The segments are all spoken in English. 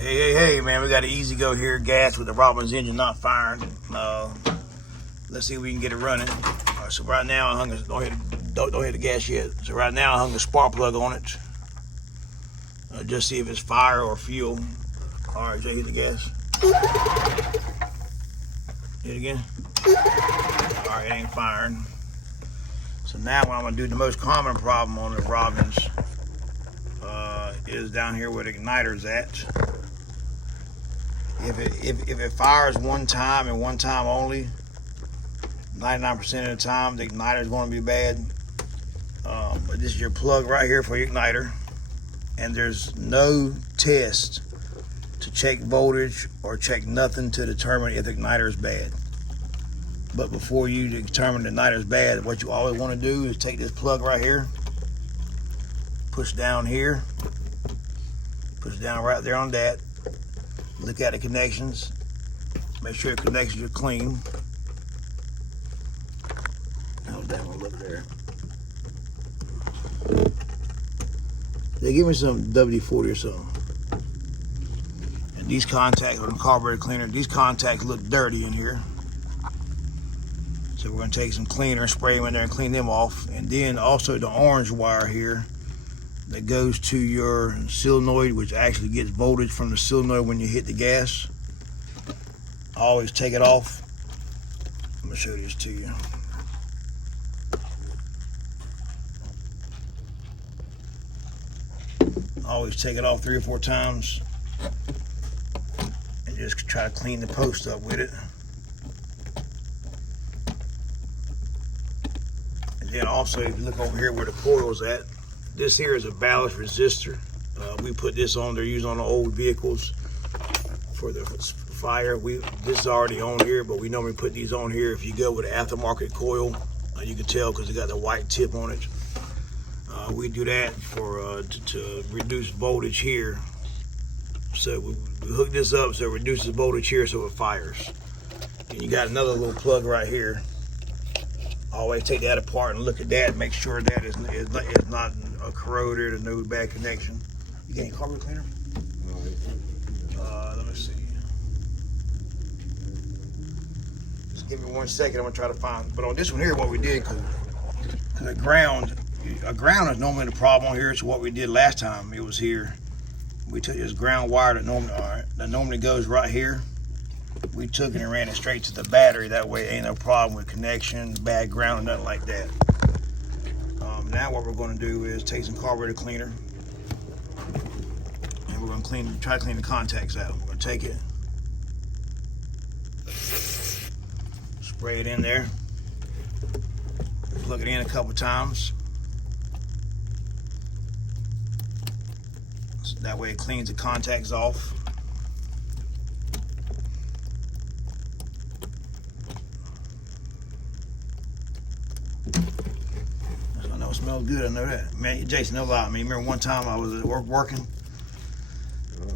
Hey, man, we got an EZGO here, gas with the Robbins engine not firing. Let's see if we can get it running. All right, so right now, don't hit the gas yet. So right now, I hung the spark plug on it. Just see if it's fire or fuel. All right, Jay, hit the gas. Hit it again. All right, it ain't firing. So now what I'm gonna do, the most common problem on the Robbins is down here where the igniter's at. If it fires one time and one time only, 99% of the time the igniter is going to be bad. But this is your plug right here for your igniter, and there's no test to check voltage or check nothing to determine if the igniter is bad. But before you determine the igniter is bad, what you always want to do is take this plug right here, push down here, push down right there on that. Look at the connections. Make sure the connections are clean. How's that one look there? They give me some WD-40 or something. And these contacts with the carburetor cleaner, these contacts look dirty in here. So we're gonna take some cleaner, spray them in there and clean them off. And then also the orange wire here that goes to your solenoid, which actually gets voltage from the solenoid when you hit the gas. I always take it off. I'm gonna show this to you. I always take it off 3 or 4 times and just try to clean the post up with it. And then also, if you look over here where the coil's at, this here is a ballast resistor. We put this on, they're used on the old vehicles for the fire. This is already on here, but we normally put these on here. If you go with an aftermarket coil, you can tell because it got the white tip on it. We do that for to reduce voltage here. So we hook this up so it reduces voltage here so it fires. And you got another little plug right here. Always take that apart and look at that and make sure that is not a corroded or no bad connection. You got any carburetor cleaner? Let me see. Just give me 1 second. I'm gonna try to find. But on this one here, what we did, because the ground is normally the problem here. So what we did last time it was here, we took this ground wire that normally goes right here. We took it and ran it straight to the battery. That way ain't no problem with connection, bad ground, nothing like that. Now what we're going to do is take some carburetor cleaner and we're going to try to clean the contacts out. We're going to take it, spray it in there, plug it in a couple times. So that way it cleans the contacts off. It smells good, I know that. Man, Jason knows a lot. I mean, remember one time I was at work working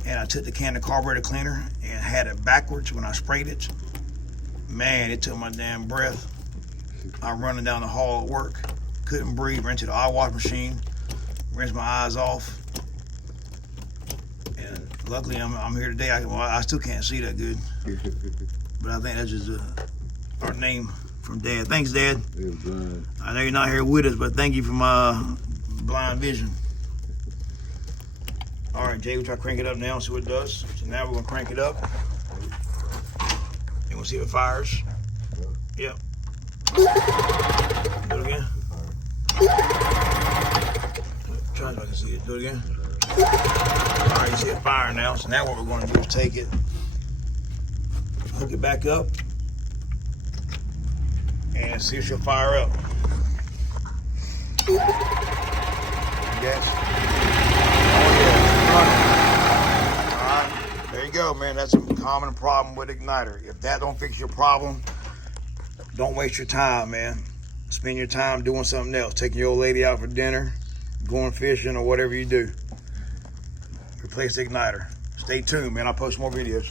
and I took the can of carburetor cleaner and had it backwards when I sprayed it. Man, it took my damn breath. I'm running down the hall at work, couldn't breathe, ran to the eye wash machine, rinsed my eyes off. And luckily I'm here today. I still can't see that good. But I think that's just our name from Dad. Thanks, Dad. I know you're not here with us, but thank you for my blind vision. All right, Jay, we'll try to crank it up now and see what it does. So now we're gonna crank it up and we'll see if it fires. Yep. Do it again. Try if I can see it. Do it again. All right, you see it firing now. So now what we're gonna do is take it, hook it back up, and see if she'll fire up. Yes. Oh yeah, running. All right, there you go, man. That's a common problem with igniter. If that don't fix your problem, don't waste your time, man. Spend your time doing something else, taking your old lady out for dinner, going fishing, or whatever you do. Replace the igniter. Stay tuned, man. I'll post more videos.